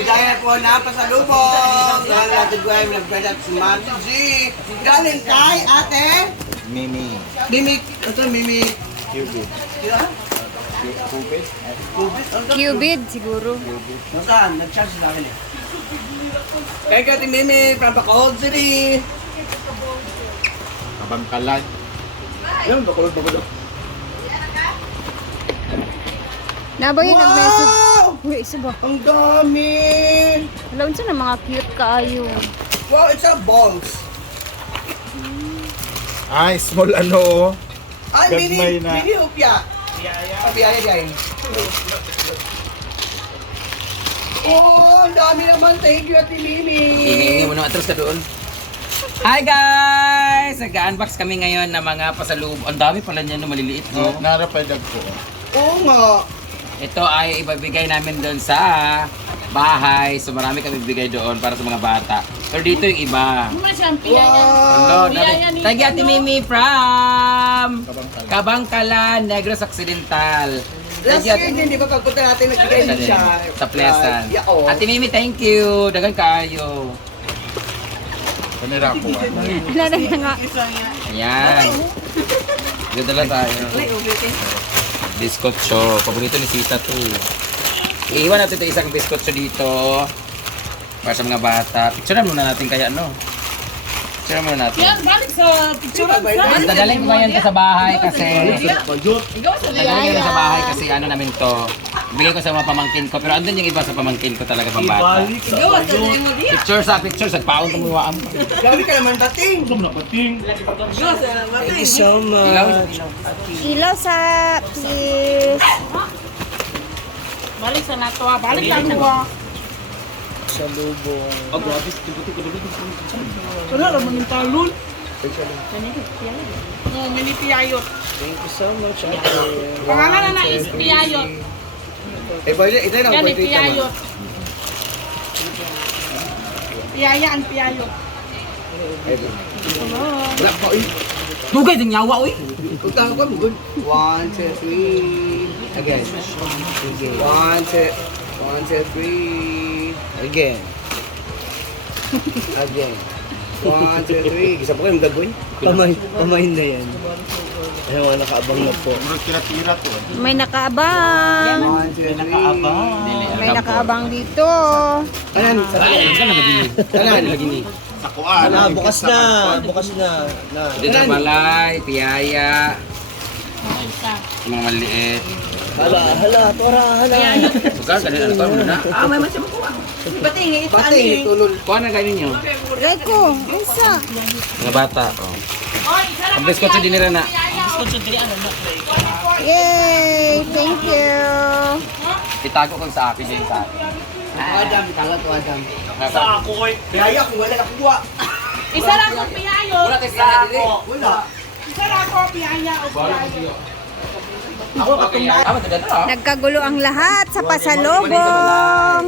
Bigayan po na pasalubong. Galing natin ko ay nagpedat si Marty G. Galing kay ate. Mimi. Mimi. Ito Mimi. Cubid. Yeah? Cubid? Cubid siguro. Nasaan? Nag-charge sila akin eh. Kay Kati Mimi from Bacolod City. Kabangkalan. Yan, Bacolod. Naboy nag-message. Wow! Uy, isa ba? Ang dami! Alam sa na mga cute kaayo. Wow, it's a balls. Ay, small ano. Ay, Gagmay na. mini upya. Pabiyaya guys. Oh, ang dami naman. Thank you, Ate Mimi. Hihingi mo na atras ka doon. Hi guys! Nag-unbox kami ngayon ng mga pasalubong. Ang dami pala niyan na maliliit. No? Narapay ko. Oo nga. Ito ay ibabigay namin doon sa bahay. So marami kami bigay doon para sa mga bata. Pero dito yung iba. Wow. Thank you Ate Mimi from Kabangkalan, Negros Occidental. Last year din, di ba pagpunta natin nagbigay din siya. Sa Pleasant. Yeah, oo. Ate Mimi, thank you. Dagan kayo. Panira ko. Ano na nga? Ayan. Ganda tayo. Biskotso. Paborito ni Sita to. Iiwan natin ito isang biskotso dito. Para sa mga bata. Picturean muna natin kaya ano. Picturean muna natin. Yan, balik sa picturean sa. Dadalhin ko ngayon to sa bahay kasi... Dadalhin ko sa bahay kasi ano namin to. Bigay ko sa mga pamangkin ko. Pero andun yung iba sa pamangkin ko talaga pang bata. Gawa sa mo diya. Picture sa paon tumuwaan mo. Grabe ka naman, dating. Gawa sa Thank you so much. Ilaw sa please. Balik sa natwa, balik sa natwa. Salubong. Wala naman yung talon. No, mini piyayot. Thank you so much, ate. Pangalan na is piyayot. Eh, boy, ito na Yan, ang pwede piyayot. Piyaya ang piyayot. Wala pa, uy. Dugay din yawa oy. Pagkano ka, good. 1, 2, 3. Again. Again. 1, 2, 3. Again. Again. 1, 2, 3. Isa pa kayo magaboy? Pamay na yan. Ayaw nga nakaabang na po. Murag tira-tira to. May nakaabang. 1, 2, 3. May nakaabang dito. Anan? Anan? Lagi ni. Nakuan. Bukas na. Bukas na. Dito na balay, piyaya, Isa. mga maliit. Hala, tora, hala. Bukan kanina ano pa muna. May masya makuha. Pati, tulol. Kuha na kayo ninyo. Reko, isa. Mga bata. Oh. Ang biskotso din nila na. Yay! Thank you. Itago ko sa akin din sa akin. Adam, talat ko Adam. Sa ako koy. Kaya kung wala nakuha. Isa lang ang piyayot. Wala tayo sa dili. Wala. Isa lang ako piyaya o piyayot. Ako katong na. Ah, matagal na. Nagkagulo ang lahat sa pasalubong.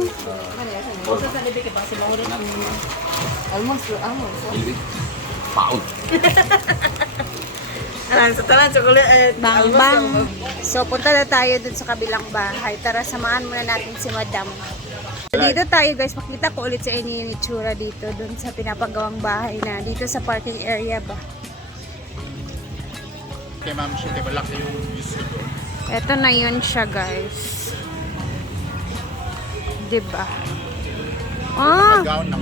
Paon. Sa talan, chocolate. Bang bang. So punta na tayo dun sa kabilang bahay. Tara, samahan muna natin si Madam. Dito tayo guys, makita ko ulit sa inyo yung itsura dito dun sa pinapagawang bahay na dito sa parking area ba. Kay ma'am siya, kay balaki yung gusto ko. Ito na yun siya guys. Diba? Ah, Gown na.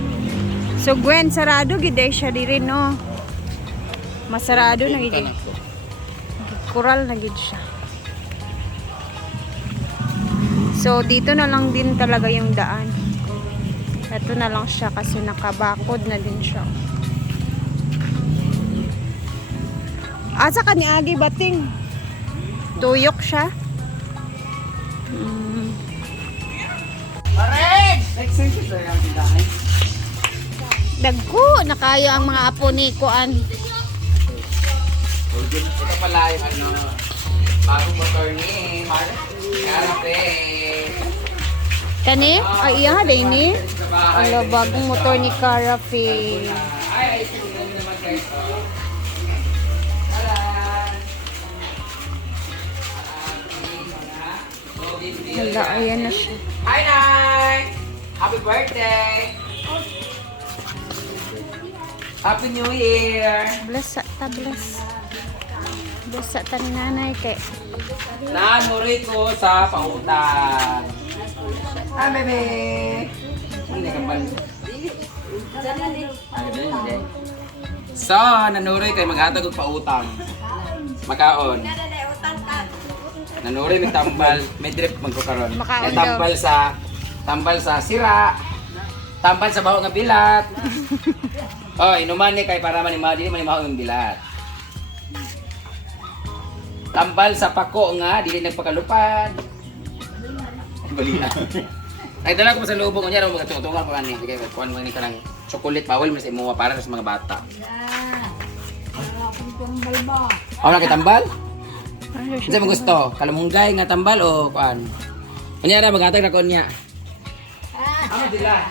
so Gwen, sarado giday siya diri no. Masarado na gid. Kural na gid siya. So dito na lang din talaga yung daan. Ito na lang siya kasi nakabakod na din siya. Asa ka ni Agi Bating? Tuyok siya. Dagko na kayo ang mga apo ni Kuan. Ito pala yung ano, bagong motor ni Karape. Kani? Ay iya din ni. Ala bagong motor ni Carafe. Ay, tingnan mo naman guys. Hala, ayan na siya. Hi, Nay! Happy birthday! Happy New Year! Bless ta, bless. Bless ta ni nanay kay. Nanuri ko sa pautang. Ah, bebe! Hindi ka ba? So, nanuri kay maghatag og pautang. Makaon. Nanuri may tambal, may drip magkukaron. Makaon May tambal sa sira. Tambal sa baho nga bilat. Oh, inuman ni kay para man dili man maho yung bilat. Tambal sa pako nga dili nagpakalupad. Bali na. Ay dala ko sa lubong niya ro magtutungan ko ani. Kay kuan man ni kanang chocolate bawal man sa imo para sa mga bata. Ano kay tambal? Unsa mo gusto? Kalamunggay nga tambal o kuan? Unya ra maghatag na ko niya. Ano dila?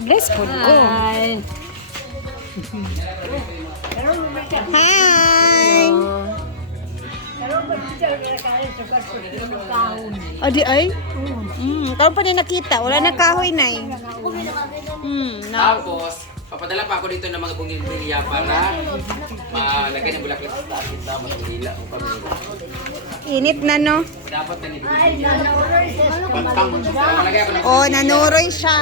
Bless po. Hi. Hi. Adi ay? Karon pa din nakita, wala na kahoy na eh. Tapos, papadala pa ako dito ng mga bungil-bilya para malagay ng bulaklak sa taas kita, matagila o pamilya. Init na no? Dapat na nito. Bantang mo siya. Malagay ako ng Oh, nanuroy siya.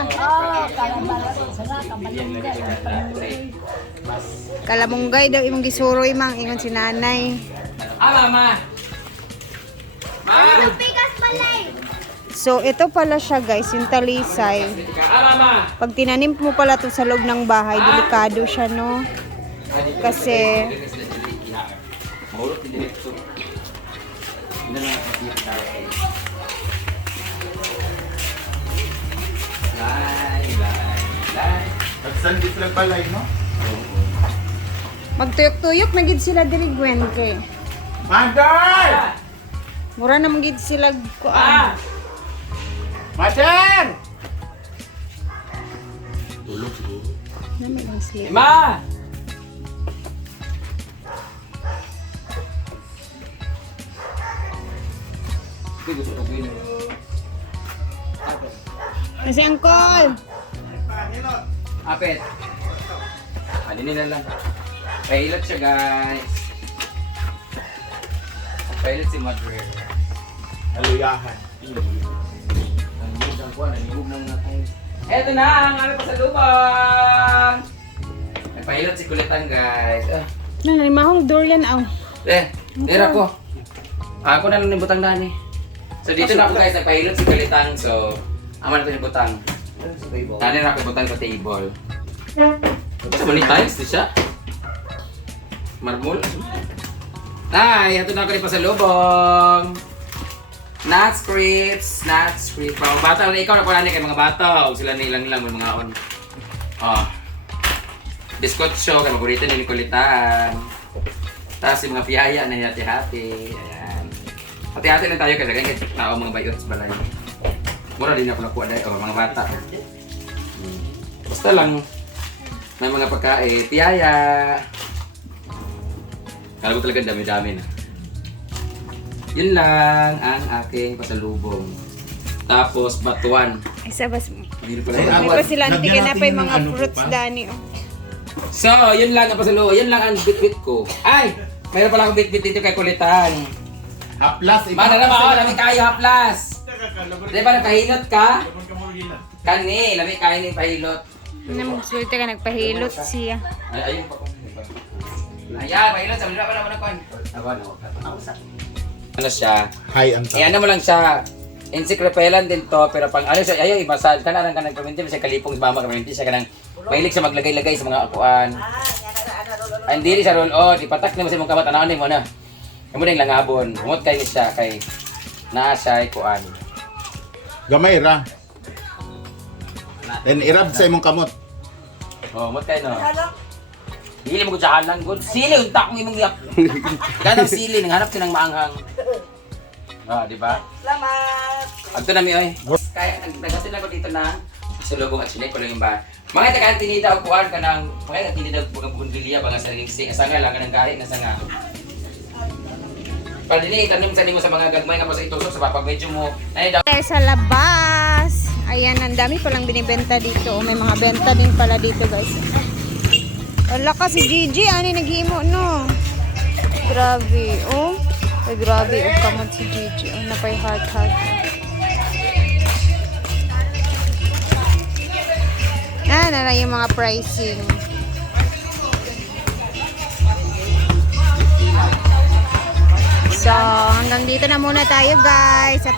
Kalamunggay daw imong gisuroy mang ingon si nanay. Mama! Ma! So ito pala siya guys, yung talisay. Mama! Pag tinanim mo pala to sa loob ng bahay, delikado siya no. Kasi Mahulog din dito. Hindi na Lay. Nagsandit lang balay, no? magtuyok-tuyok na gid sila diri Gwen kay. Mother! Mura na magid sila kuan. Mother! Na may lang sleep. Ma! Gusto ko yun. Kasi angkol. Apet. Alin nila lang. Pailot siya guys. Pailot si Mother. Aluyahan. Nanibog ng mga tayo. Eto na ang aming pasalubong! Nagpailot si Kulitan guys. Na mahong durian aw. Tira ko. Ako na lang yung butang daan eh. So dito na ako guys, nagpailot si Kulitan. So, ama na ito yung butang. Dali na ako yung butang sa table. So many times di siya? Marmol. Ay, ito na ako yung pasalubong. Nuts Crips, Nuts Crips. Mga bata, ikaw na pala kay mga bata. Huwag sila nilang mga on. Oh. Biskotso, kay paborito ni Kulitan. Tapos yung mga piyaya na hati-hati. Ayan. Hati-hati lang tayo kasi ganyan tao mga bayot sa balay. Mura din ako nakuha dahil mga bata. Basta lang, may mga pagkain. Piyaya. Kala ko talaga dami-dami na. Yun lang ang aking pasalubong. Tapos batuan. Isa bas. Hindi May pala. pa sila anti na pa yung mga Ano fruits pa? dani. Oh. So, yun lang ang pasalubong. Yun lang ang bit-bit ko. Ay! Mayroon pala akong bit-bit dito kay Kulitan. Haplas, Mana na ako, lami kayo haplas. Di ba nagpahilot ka? Kani, lami kayo ni pahilot. Na magsulti ka nagpahilot siya. Ay, ayun pa ko. Ayan, pahilot. Sabi na pala mo na kon. Ano siya? Hi, ang Ano mo lang siya. Insect repellent din to, pero pang ano siya, ayaw iba sa kanang community siya kalipong sa mama community siya kanang mahilig siya maglagay-lagay sa mga akuan. Ay, hindi siya roll on, ipatak na mo sa imong kamat, ano mo na. Amo ning langabon, umot kay ni siya kay naa siya kuan. Gamay ra. Then irab sa imong kamot. Oh, umot kay no. Dili mo ko jahalan gud. Sili unta kong imong yak. Ganang sili nang hanap sinang maanghang. Ah, di ba? Salamat! Agto na mi oy. Kaya nagasin ako dito na sulubong at sinay ko lang yung ba. Mga taga-tinida og kuan kanang mga taga-tinida og bundiliya mga sariling sanga lang kanang gahi na sanga. Pwede ni itanim sa nimo sa mga gagmay nga pa sa itusok sa papag medyo mo. Ay daw Tayo sa labas. Ayan, ang dami palang binibenta dito. Oh, may mga benta din pala dito, guys. Wala ka si Gigi. Ano yung nag-iimo, no? Grabe, oh. Ay, grabe. Oh, kamot si Gigi. Oh, napay heart. Na yung mga pricing. So, hanggang dito na muna tayo, guys. At